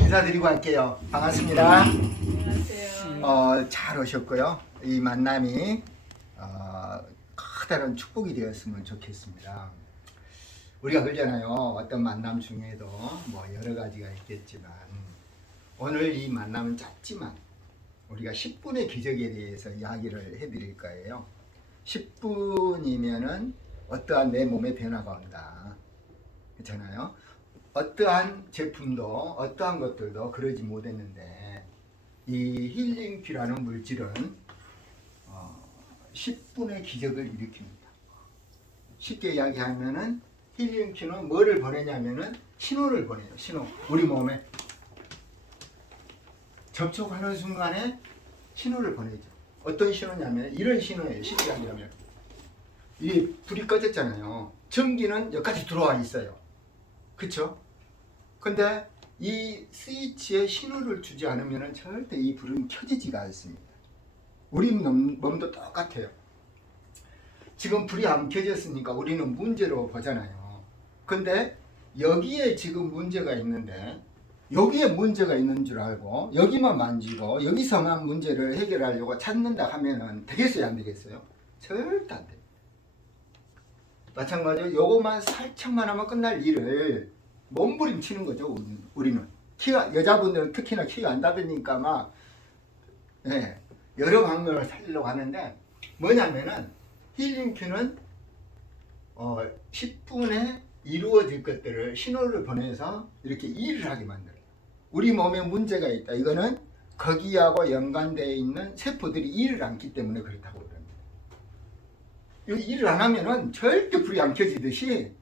인사드리고 할게요. 반갑습니다. 안녕하세요. 잘 오셨고요. 이 만남이 커다란 축복이 되었으면 좋겠습니다. 우리가 그러잖아요. 어떤 만남 중에도 뭐 여러 가지가 있겠지만 오늘 이 만남은 짧지만 우리가 10분의 기적에 대해서 이야기를 해드릴 거예요. 10분이면은 어떠한 내 몸의 변화가 온다. 그렇잖아요. 어떠한 제품도 어떠한 것들도 그러지 못했는데 이 힐링큐라는 물질은 10분의 기적을 일으킵니다. 쉽게 이야기하면은 힐링큐는 뭐를 보내냐면은 신호를 보내요. 신호. 우리 몸에 접촉하는 순간에 신호를 보내죠. 어떤 신호냐면 이런 신호예요. 쉽게 이야기하면 이 불이 꺼졌잖아요. 전기는 여기까지 들어와 있어요. 그쵸? 근데 이 스위치에 신호를 주지 않으면 절대 이 불은 켜지지가 않습니다. 우리 몸도 똑같아요. 지금 불이 안 켜졌으니까 우리는 문제로 보잖아요. 근데 여기에 지금 문제가 있는데 여기에 문제가 있는 줄 알고 여기만 만지고 여기서만 문제를 해결하려고 찾는다 하면은 되겠어요? 안 되겠어요? 절대 안 돼요. 마찬가지로 요것만 살짝만 하면 끝날 일을 몸부림치는 거죠. 우리는 키가, 여자분들은 특히나 키가 안 닿으니까 막 여러 방법을 살리려고 하는데 뭐냐면은 힐링큐는 10분에 이루어질 것들을 신호를 보내서 이렇게 일을 하게 만들어요. 우리 몸에 문제가 있다. 이거는 거기하고 연관되어 있는 세포들이 일을 않기 때문에 그렇다고 그럽니다. 일을 안 하면은 절대 불이 안 켜지듯이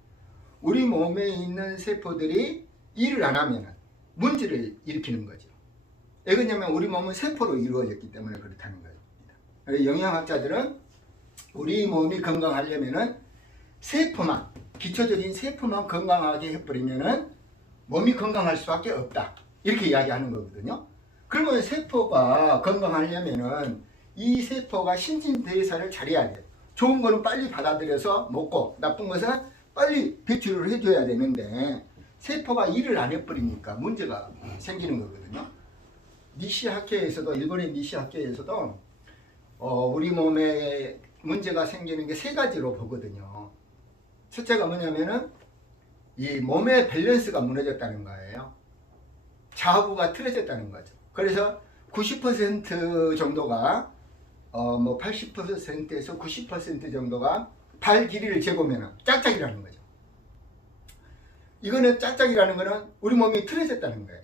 우리 몸에 있는 세포들이 일을 안 하면 문제를 일으키는 거죠. 왜 그러냐면 우리 몸은 세포로 이루어졌기 때문에 그렇다는 겁니다. 영양학자들은 우리 몸이 건강하려면 세포만, 기초적인 세포만 건강하게 해버리면 몸이 건강할 수밖에 없다. 이렇게 이야기하는 거거든요. 그러면 세포가 건강하려면 이 세포가 신진대사를 잘해야 돼요. 좋은 거는 빨리 받아들여서 먹고 나쁜 것은 빨리 배출을 해줘야 되는데 세포가 일을 안 해버리니까 문제가 생기는 거거든요. 니시 학회에서도, 일본의 니시 학회에서도 우리 몸에 문제가 생기는 게 세 가지로 보거든요. 첫째가 뭐냐면은 이 몸의 밸런스가 무너졌다는 거예요. 좌우가 틀어졌다는 거죠. 그래서 90% 정도가 뭐 80%에서 90% 정도가 발 길이를 재보면 짝짝이라는 거죠. 이거는 짝짝이라는 거는 우리 몸이 틀어졌다는 거예요.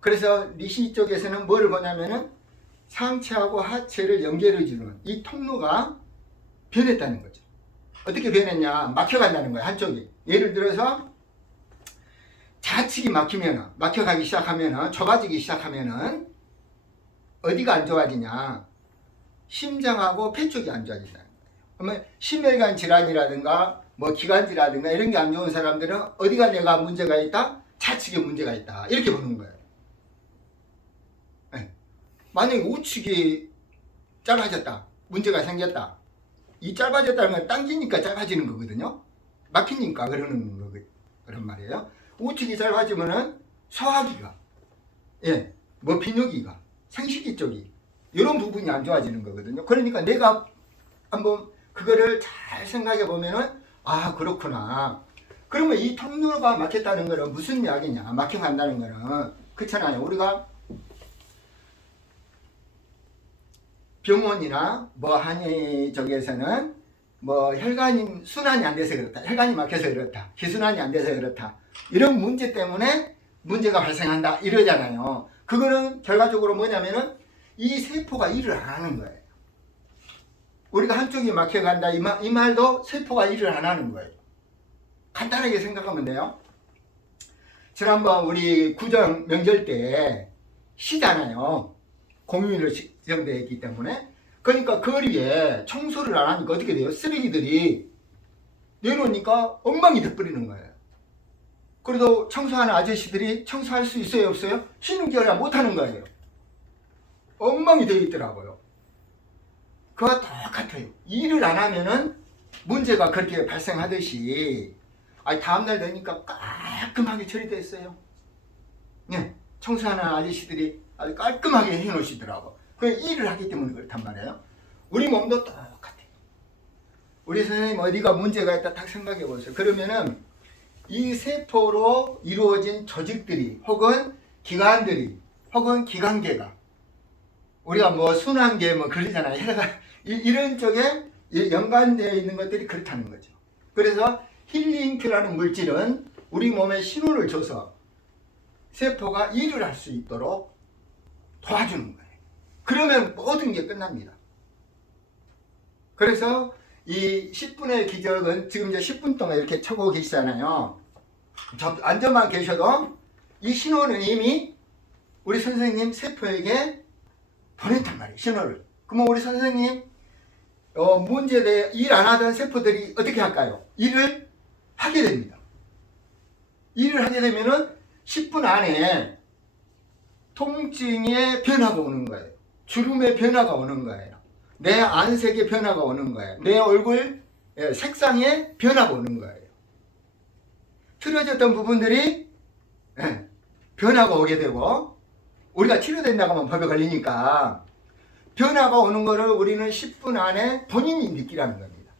그래서 니시 쪽에서는 뭐를 보냐면은 상체하고 하체를 연결해주는 이 통로가 변했다는 거죠. 어떻게 변했냐? 막혀간다는 거예요. 한쪽이. 예를 들어서 좌측이 막혀가기 시작하면은 좁아지기 시작하면은 어디가 안 좋아지냐? 심장하고 폐 쪽이 안 좋아진다는 거예요. 그러면 심혈관 질환이라든가 뭐 기관지라든가 이런 게 안 좋은 사람들은 어디가 내가 문제가 있다? 좌측에 문제가 있다. 이렇게 보는 거예요. 네. 만약에 우측이 짧아졌다. 문제가 생겼다. 이 짧아졌다는 건 당기니까 짧아지는 거거든요. 막히니까 그런 말이에요. 우측이 짧아지면은 소화기가, 뭐 비뇨기가, 생식기 쪽이 이런 부분이 안 좋아지는 거거든요. 그러니까 내가 한번 그거를 잘 생각해 보면은 아 그렇구나. 그러면 이 통로가 막혔다는 거는 무슨 이야기냐? 막혀간다는 거는 그렇잖아요. 우리가 병원이나 뭐 한의 쪽에서는 뭐 혈관이 순환이 안 돼서 그렇다. 혈관이 막혀서 그렇다. 기순환이 안 돼서 그렇다. 이런 문제 때문에 문제가 발생한다. 이러잖아요. 그거는 결과적으로 뭐냐면은 이 세포가 일을 안 하는 거예요. 우리가 한쪽이 막혀간다 이 말도 세포가 일을 안 하는 거예요. 간단하게 생각하면 돼요. 지난번 우리 구정 명절 때 쉬잖아요. 공휴일로 지정되어 있기 때문에. 그러니까 거리에 청소를 안 하니까 어떻게 돼요? 쓰레기들이 내놓으니까 엉망이 돼버리는 거예요. 그래도 청소하는 아저씨들이 청소할 수 있어요? 없어요? 쉬는 겨울에 못하는 거예요. 엉망이 되어 있더라고요. 그와 똑같아요. 일을 안 하면은 문제가 그렇게 발생하듯이 다음날 되니까 깔끔하게 처리됐어요. 예. 청소하는 아저씨들이 아주 깔끔하게 해놓으시더라고. 그 일을 하기 때문에 그렇단 말이에요. 우리 몸도 똑같아요. 우리 선생님 어디가 문제가 있다 딱 생각해 보세요. 그러면은 이 세포로 이루어진 조직들이 혹은 기관들이 혹은 기관계가 우리가 뭐 순환계 뭐 그러잖아요. 이런 쪽에 연관되어 있는 것들이 그렇다는 거죠. 그래서 힐링큐라는 물질은 우리 몸에 신호를 줘서 세포가 일을 할 수 있도록 도와주는 거예요. 그러면 모든 게 끝납니다. 그래서 이 10분의 기적은 지금 이제 10분 동안 이렇게 쳐고 계시잖아요. 앉아만 계셔도 이 신호는 이미 우리 선생님 세포에게 보냈단 말이에요. 신호를. 그러면 우리 선생님 문제에 일 안 하던 세포들이 어떻게 할까요? 일을 하게 됩니다. 일을 하게 되면은 10분 안에 통증의 변화가 오는 거예요. 주름의 변화가 오는 거예요. 내 안색의 변화가 오는 거예요. 내 얼굴 색상의 변화가 오는 거예요. 틀어졌던 부분들이 변화가 오게 되고 우리가 치료된다고 하면 법에 걸리니까 변화가 오는 거를 우리는 10분 안에 본인이 느끼라는 겁니다.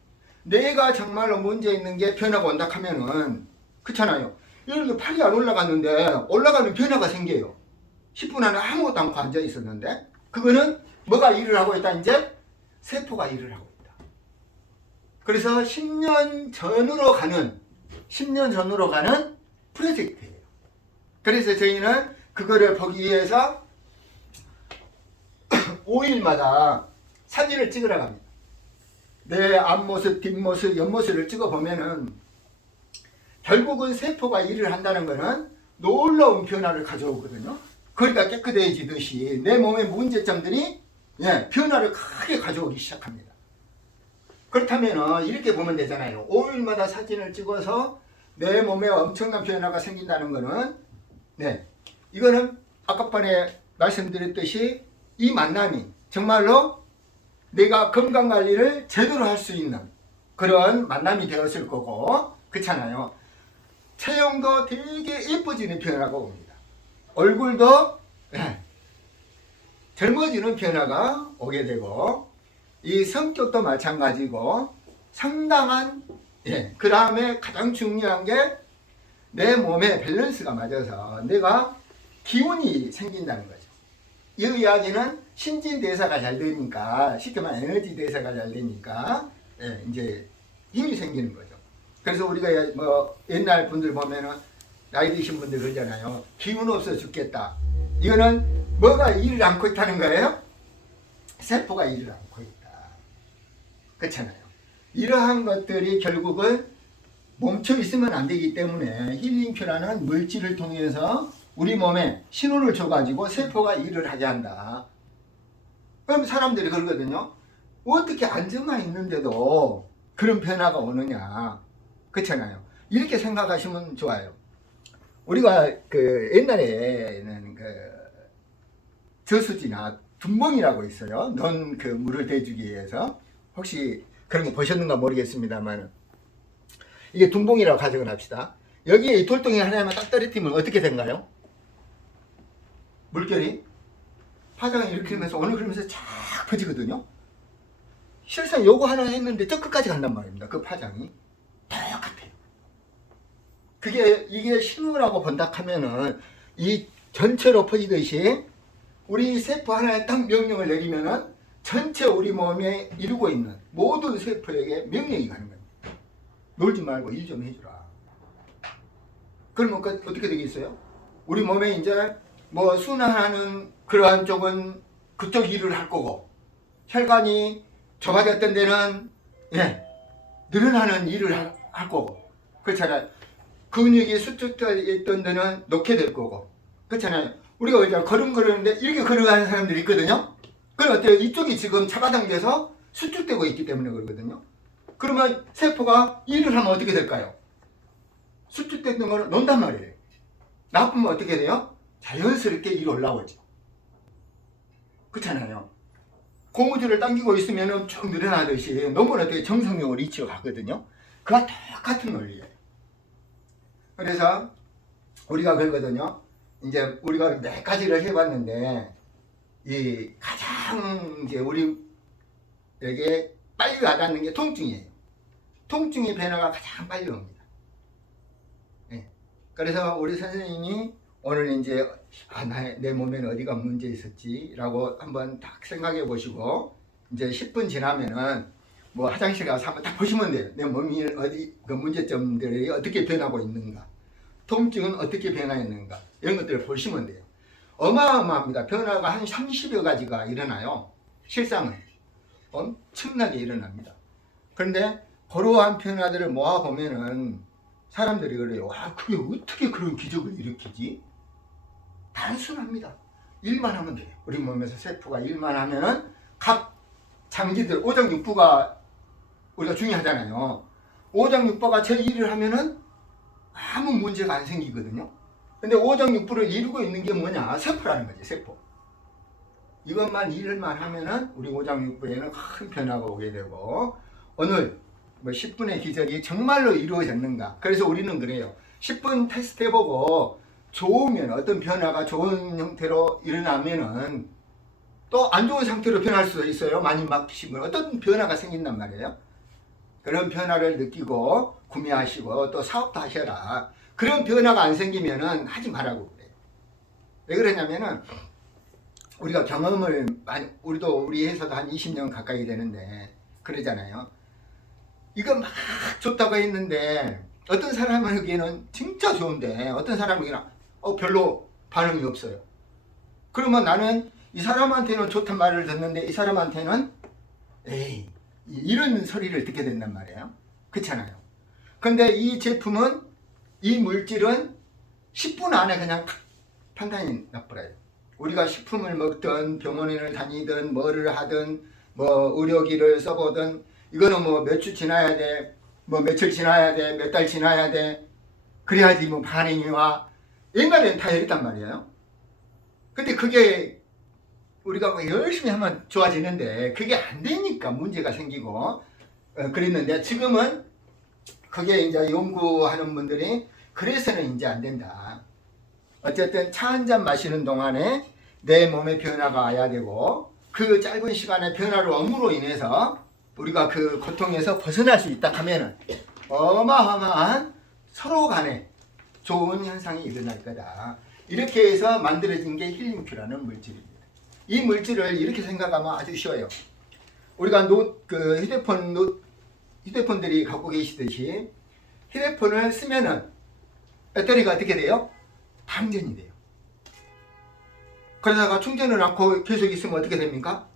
내가 정말로 문제 있는 게 변화가 온다 하면은 그렇잖아요. 예를 들어 팔이 안 올라갔는데 올라가는 변화가 생겨요. 10분 안에 아무것도 않고 앉아 있었는데 그거는 뭐가 일을 하고 있다? 이제 세포가 일을 하고 있다. 그래서 10년 전으로 가는 프로젝트예요. 그래서 저희는 그거를 보기 위해서 5일마다 사진을 찍으러 갑니다. 내 앞모습, 뒷모습, 옆모습을 찍어보면은 결국은 세포가 일을 한다는 것은 놀라운 변화를 가져오거든요. 거리가 깨끗해지듯이 내 몸의 문제점들이 변화를 크게 가져오기 시작합니다. 그렇다면 이렇게 보면 되잖아요. 5일마다 사진을 찍어서 내 몸에 엄청난 변화가 생긴다는 것은 이거는 아까번에 말씀드렸듯이 이 만남이 정말로 내가 건강관리를 제대로 할 수 있는 그런 만남이 되었을 거고 그렇잖아요. 체형도 되게 예뻐지는 변화가 옵니다. 얼굴도 젊어지는 변화가 오게 되고 이 성격도 마찬가지고 상당한 그 다음에 가장 중요한 게 내 몸의 밸런스가 맞아서 내가 기운이 생긴다는 거죠. 이 이야기는 신진대사가 잘 되니까 쉽게 말하면 에너지 대사가 잘 되니까 이제 힘이 생기는 거죠. 그래서 우리가 뭐 옛날 분들 보면은 나이 드신 분들 그러잖아요. 기운 없어 죽겠다. 이거는 뭐가 일을 않고 있다는 거예요? 세포가 일을 않고 있다. 그렇잖아요. 이러한 것들이 결국은 멈춰 있으면 안 되기 때문에 힐링큐라는 물질을 통해서 우리 몸에 신호를 줘가지고 세포가 일을 하게 한다. 그럼 사람들이 그러거든요. 어떻게 앉아만 있는데도 그런 변화가 오느냐. 그렇잖아요. 이렇게 생각하시면 좋아요. 우리가 그 옛날에는 그 저수지나 둔봉이라고 있어요. 넌 그 물을 대주기 위해서. 혹시 그런 거 보셨는가 모르겠습니다만 이게 둔봉이라고 가정을 합시다. 여기에 이 돌덩이 하나만 딱 떨어뜨리면 어떻게 된가요? 물결이 파장이 이렇게 하면서 오늘 그러면서 쫙 퍼지거든요. 실상 요거 하나 했는데 저 끝까지 간단 말입니다. 그 파장이 똑같아요. 이게 신호라고 본다 하면은 이 전체로 퍼지듯이 우리 세포 하나에 딱 명령을 내리면은 전체 우리 몸에 이루고 있는 모든 세포에게 명령이 가는 겁니다. 놀지 말고 일 좀 해주라. 그러면 어떻게 되겠어요? 우리 몸에 이제 뭐 순환하는 그러한 쪽은 그쪽 일을 할 거고 혈관이 좁아졌던 데는 늘어나는 일을 할 거고 그렇잖아요. 근육이 수축되어 있던 데는 놓게 될 거고 그렇잖아요. 우리가 이제 걸음 걸었는데 이렇게 걸어가는 사람들이 있거든요. 그럼 어때요? 이쪽이 지금 잡아당겨서 수축되고 있기 때문에 그러거든요. 그러면 세포가 일을 하면 어떻게 될까요? 수축됐던 거는 논단 말이에요. 나쁘면 어떻게 돼요? 자연스럽게 일 올라오죠. 그렇잖아요. 고무줄을 당기고 있으면 쭉 늘어나듯이 너무나 되게 정성력으로 이치로 가거든요. 그와 똑같은 원리예요. 그래서 우리가 그러거든요. 이제 우리가 몇 가지를 해봤는데 이 가장 이제 우리에게 빨리 와닿는 게 통증이에요. 통증의 변화가 가장 빨리 옵니다. 예. 그래서 우리 선생님이 오늘 이제 내 몸에는 어디가 문제 있었지라고 한번 딱 생각해 보시고 이제 10분 지나면은 뭐 화장실 가서 한번 딱 보시면 돼요. 내 몸이 어디 그 문제점들이 어떻게 변하고 있는가, 통증은 어떻게 변화했는가 이런 것들을 보시면 돼요. 어마어마합니다. 변화가 한 30여 가지가 일어나요. 실상은 엄청나게 일어납니다. 그런데 그러한 변화들을 모아보면은 사람들이 그래요. 와, 그게 어떻게 그런 기적을 일으키지? 단순합니다. 일만 하면 돼요. 우리 몸에서 세포가 일만 하면은 각 장기들, 오장육부가 우리가 중요하잖아요. 오장육부가 제 일을 하면은 아무 문제가 안 생기거든요. 근데 오장육부를 이루고 있는 게 뭐냐? 세포라는 거지, 세포. 이것만 일만 하면은 우리 오장육부에는 큰 변화가 오게 되고, 오늘 뭐 10분의 기적이 정말로 이루어졌는가? 그래서 우리는 그래요. 10분 테스트 해보고 좋으면 어떤 변화가 좋은 형태로 일어나면은 또 안 좋은 상태로 변할 수도 있어요. 많이 막히시면 어떤 변화가 생긴단 말이에요. 그런 변화를 느끼고 구매하시고 또 사업도 하셔라. 그런 변화가 안 생기면은 하지 말라고 그래요. 왜 그러냐면은 우리가 경험을 우리도 우리 회사도 한 20년 가까이 되는데 그러잖아요. 이거 막 좋다고 했는데 어떤 사람에게는 진짜 좋은데 어떤 사람에게는 별로 반응이 없어요. 그러면 나는 이 사람한테는 좋단 말을 듣는데 이 사람한테는 에이 이런 소리를 듣게 된단 말이에요. 그렇잖아요. 근데 이 제품은 이 물질은 10분 안에 그냥 판단이 나버려요. 우리가 식품을 먹든 병원을 다니든 뭐를 하든 뭐 의료기를 써보든 이거는 뭐 몇 주 지나야 돼, 뭐 며칠 지나야 돼, 몇 달 지나야 돼, 그래야지 뭐 반응이 와. 옛날에는 다 이랬단 말이에요. 근데 그게 우리가 뭐 열심히 하면 좋아지는데 그게 안 되니까 문제가 생기고 그랬는데 지금은 그게 이제 연구하는 분들이 그래서는 이제 안 된다. 어쨌든 차 한 잔 마시는 동안에 내 몸에 변화가 와야 되고 그 짧은 시간에 변화를 얻음으로 인해서 우리가 그 고통에서 벗어날 수 있다 하면은 어마어마한 서로 간에 좋은 현상이 일어날 거다. 이렇게 해서 만들어진 게 힐링큐라는 물질입니다. 이 물질을 이렇게 생각하면 아주 쉬워요. 우리가 휴대폰들이 갖고 계시듯이 휴대폰을 쓰면은 배터리가 어떻게 돼요? 방전이 돼요. 그러다가 충전을 않고 계속 있으면 어떻게 됩니까?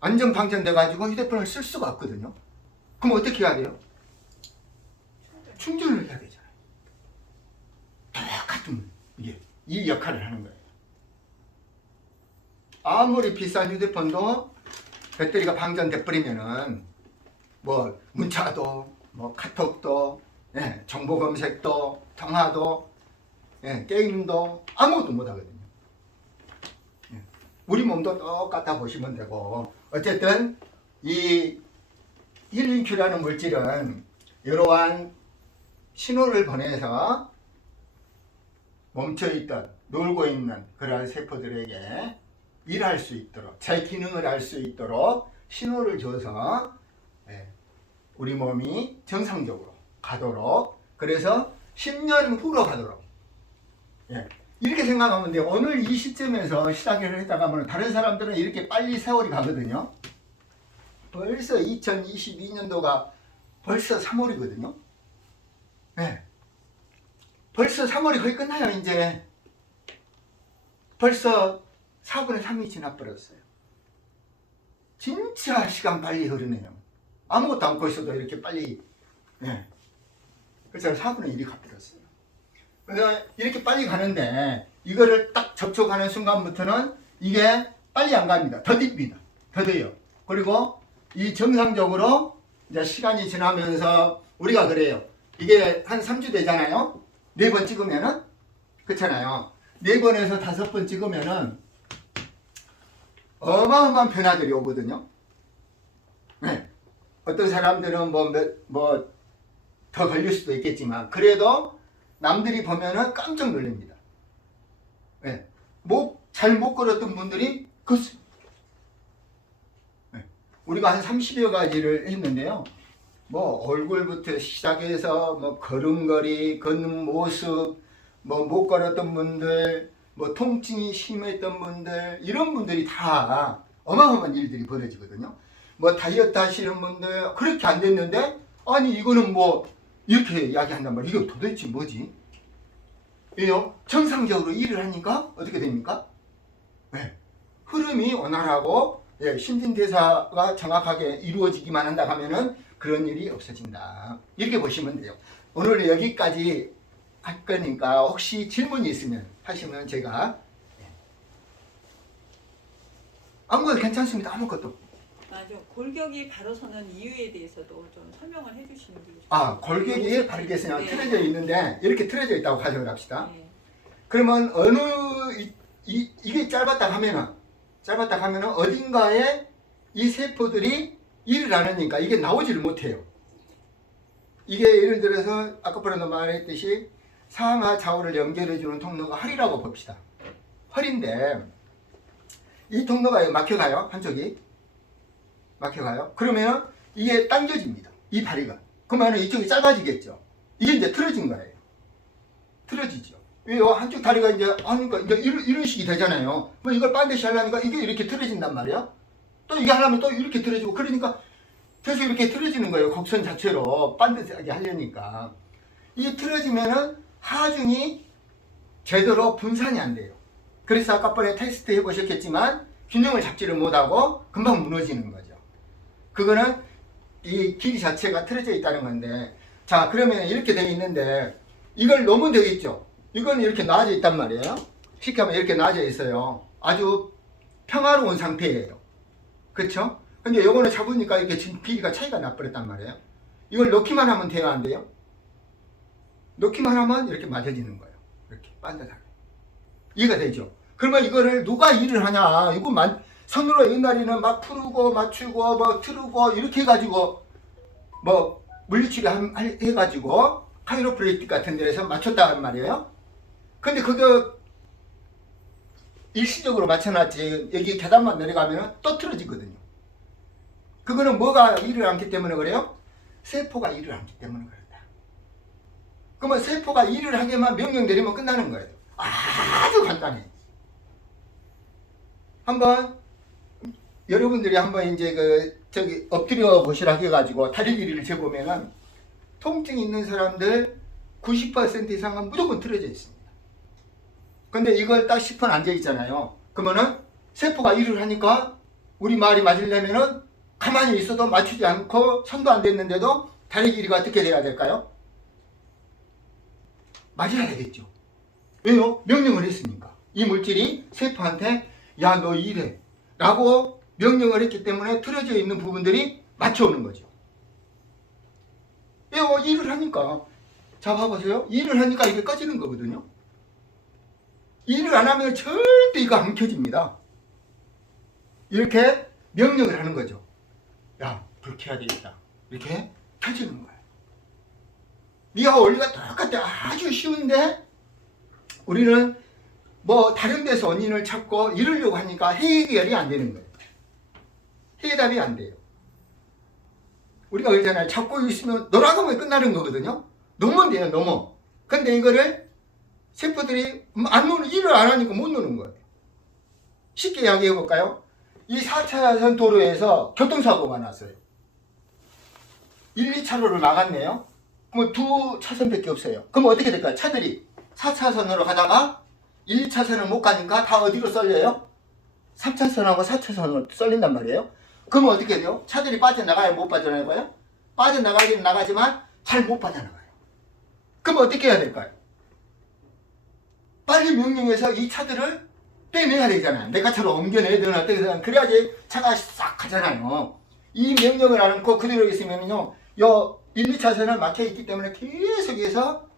완전 방전돼 가지고 휴대폰을 쓸 수가 없거든요. 그럼 어떻게 해야 돼요? 충전을 해야 되잖아요. 똑같은 이게 이 역할을 하는 거예요. 아무리 비싼 휴대폰도 배터리가 방전돼 버리면은 뭐 문자도 뭐 카톡도 정보 검색도 통화도 게임도 아무것도 못 하거든요. 우리 몸도 똑같아 보시면 되고 어쨌든 이 힐링큐라는 물질은 이러한 신호를 보내서 멈춰있던 놀고 있는 그러한 세포들에게 일할 수 있도록 제 기능을 할 수 있도록 신호를 줘서 우리 몸이 정상적으로 가도록 그래서 10년 후로 가도록 이렇게 생각하면 돼요. 오늘 이 시점에서 시작을 했다가 다른 사람들은 이렇게 빨리 세월이 가거든요. 벌써 2022년도가 벌써 3월이거든요. 벌써 3월이 거의 끝나요. 이제 벌써 4분의 3이 지나버렸어요. 진짜 시간 빨리 흐르네요. 아무것도 안 먹고 있어도 이렇게 빨리 그래서 4분의 1이 가버렸어요. 그래서 이렇게 빨리 가는데 이거를 딱 접촉하는 순간부터는 이게 빨리 안 갑니다. 더딥니다. 더뎌요. 그리고 이 정상적으로 이제 시간이 지나면서 우리가 그래요. 이게 한 3주 되잖아요. 4번 찍으면은 그렇잖아요. 4번에서 5번 찍으면은 어마어마한 변화들이 오거든요. 어떤 사람들은 뭐 더 걸릴 수도 있겠지만 그래도 남들이 보면은 깜짝 놀랍니다. 예. 잘 못 걸었던 분들이 걷습니다. 예. 우리가 한 30여 가지를 했는데요. 뭐 얼굴부터 시작해서 뭐 걸음걸이, 걷는 모습, 뭐 못 걸었던 분들, 뭐 통증이 심했던 분들, 이런 분들이 다 어마어마한 일들이 벌어지거든요. 뭐 다이어트 하시는 분들 그렇게 안 됐는데 아니 이거는 뭐 이렇게 이야기한단 말이에요. 이게 도대체 뭐지? 왜요? 정상적으로 일을 하니까 어떻게 됩니까? 네. 흐름이 원활하고 예, 신진대사가 정확하게 이루어지기만 한다 하면은 그런 일이 없어진다. 이렇게 보시면 돼요. 오늘 여기까지 할 거니까 혹시 질문이 있으면 하시면 제가 아무것도 괜찮습니다. 아무것도. 좀 골격이 바로 서는 이유에 대해서도 좀 설명을 해주시는 게 좋겠어요. 아, 골격이 바르게 그냥 네. 틀어져 있는데 이렇게 틀어져 있다고 가정을 합시다. 네. 그러면 어느 이게 짧았다 하면은 어딘가에 이 세포들이 일을 안 하니까 이게 나오지를 못해요. 이게 예를 들어서 아까부터 말했듯이 상하 좌우를 연결해주는 통로가 허리라고 봅시다. 허리인데 이 통로가 막혀가요. 한쪽이 막혀가요. 그러면 이게 당겨집니다. 이 다리가. 그러면 이쪽이 짧아지겠죠. 이게 이제 틀어진 거예요. 틀어지죠. 왜요? 한쪽 다리가 이제 하니까 이제 이런 식이 되잖아요. 뭐 이걸 반드시 하려니까 이게 이렇게 틀어진단 말이야. 또 이게 하려면 또 이렇게 틀어지고 그러니까 계속 이렇게 틀어지는 거예요. 곡선 자체로 반듯하게 하려니까. 이게 틀어지면은 하중이 제대로 분산이 안 돼요. 그래서 아까 번에 테스트 해보셨겠지만 균형을 잡지를 못하고 금방 무너지는 거죠. 그거는 이 길이 자체가 틀어져 있다는 건데, 자 그러면 이렇게 되어 있는데 이걸 놓으면 되겠죠. 이건 이렇게 나와져 있단 말이에요. 쉽게 하면 이렇게 나와져 있어요. 아주 평화로운 상태예요. 그렇죠? 근데 요거는 잡으니까 이렇게 지금 길이가 차이가 나버렸단 말이에요. 이걸 놓기만 하면 돼요, 안 돼요? 놓기만 하면 이렇게 맞아지는 거예요. 이렇게 반듯하게. 이해가 되죠? 그러면 이거를 누가 일을 하냐? 이거 손으로 옛날에는 막 풀고 맞추고 뭐 틀고 이렇게 해가지고 뭐 물리치료 해가지고 카이로프레이틱 같은 데에서 맞췄단 말이에요. 근데 그거 일시적으로 맞춰놨지 여기 계단만 내려가면 또 틀어지거든요. 그거는 뭐가 일을 않기 때문에 그래요? 세포가 일을 않기 때문에 그렇다. 그러면 세포가 일을 하게만 명령 내리면 끝나는 거예요. 아주 간단해. 한번 여러분들이 한번 이제 엎드려 보시라 해가지고 다리 길이를 재보면은 통증이 있는 사람들 90% 이상은 무조건 틀어져 있습니다. 근데 이걸 딱 10분 앉아 있잖아요. 그러면은 세포가 일을 하니까 우리 말이 맞으려면은 가만히 있어도 맞추지 않고 손도 안 댔는데도 다리 길이가 어떻게 돼야 될까요? 맞아야 되겠죠. 왜요? 명령을 했으니까. 이 물질이 세포한테 야 너 일해 라고 명령을 했기 때문에 틀어져 있는 부분들이 맞춰오는 거죠. 왜요? 일을 하니까. 자 봐보세요. 일을 하니까 이게 꺼지는 거거든요. 일을 안 하면 절대 이거 안 켜집니다. 이렇게 명령을 하는 거죠. 야, 불 켜야 되겠다. 이렇게 켜지는 거예요. 위와 원리가 똑같아. 아주 쉬운데 우리는 뭐 다른 데서 원인을 찾고 이러려고 하니까 해결이 안 되는 거예요. 해답이 안 돼요. 우리가 그러잖아요. 찾고 있으면 너라고 하면 끝나는 거거든요. 놓으면 돼요. 넘어. 근데 이거를 세포들이 안 노는, 일을 안 하니까 못 노는 거예요. 쉽게 이야기해 볼까요? 이 4차선 도로에서 교통사고가 났어요. 1, 2차로를 막았네요. 그럼 2차선밖에 없어요. 그럼 어떻게 될까요? 차들이 4차선으로 가다가 1, 2차선을 못 가니까 다 어디로 쏠려요? 3차선하고 4차선으로 쏠린단 말이에요. 그러면 어떻게 돼요? 차들이 빠져나가요? 못 빠져나가요? 빠져나가긴 나가지만 잘 못 빠져나가요. 그럼 어떻게 해야 될까요? 빨리 명령해서 이 차들을 빼내야 되잖아요. 내가 차로 옮겨내든 어떻게든 그래야지 차가 싹 가잖아요. 이 명령을 안 하고 그대로 있으면요, 요 1, 2차선은 막혀있기 때문에 계속해서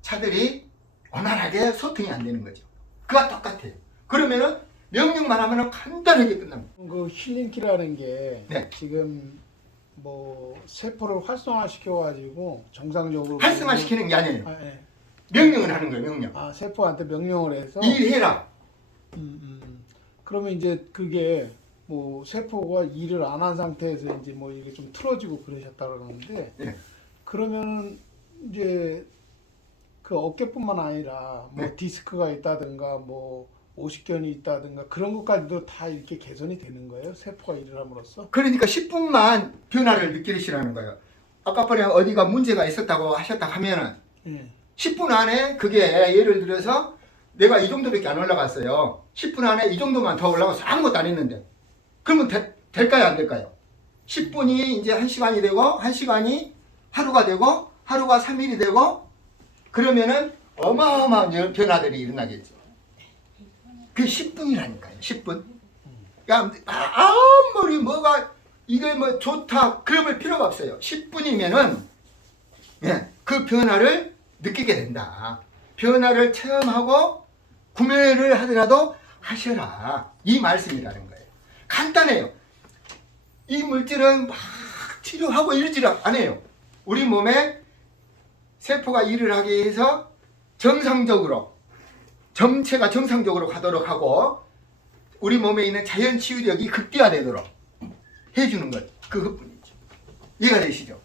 차들이 원활하게 소통이 안 되는 거죠. 그와 똑같아요. 그러면은 명령만 하면은 간단하게 끝납니다. 그 힐링키라는 게 네. 지금 뭐 세포를 활성화시켜 가지고 정상적으로 활성화시키는 게 아니에요. 명령을 하는 거예요. 명령. 아, 세포한테 명령을 해서 일해라. 그러면 이제 그게 뭐 세포가 일을 안 한 상태에서 이제 뭐 이게 좀 틀어지고 그러셨다 그러는데 네. 그러면 이제 그 어깨뿐만 아니라 뭐 네. 디스크가 있다든가 뭐 오십견이 있다든가 그런 것까지도 다 이렇게 개선이 되는 거예요? 세포가 일을 함으로써? 그러니까 10분만 변화를 느끼시라는 거예요. 아까 전에 어디가 문제가 있었다고 하셨다 하면은 예. 10분 안에 그게 예를 들어서 내가 이 정도밖에 안 올라갔어요. 10분 안에 이 정도만 더 올라가서 아무것도 안 했는데 그러면 될까요? 안 될까요? 10분이 이제 1시간이 되고 1시간이 하루가 되고 하루가 3일이 되고 그러면은 어마어마한 변화들이 일어나겠죠. 그게 10분이라니까요. 10분. 야, 아무리 뭐가 이게 뭐 좋다 그럴 필요가 없어요. 10분이면은 예, 그 변화를 느끼게 된다. 변화를 체험하고 구매를 하더라도 하셔라. 이 말씀이라는 거예요. 간단해요. 이 물질은 막 치료하고 이러지 않아요. 우리 몸에 세포가 일을 하기 위해서 정상적으로 전체가 정상적으로 가도록 하고 우리 몸에 있는 자연 치유력이 극대화되도록 해주는 것 그것뿐이죠. 이해가 되시죠?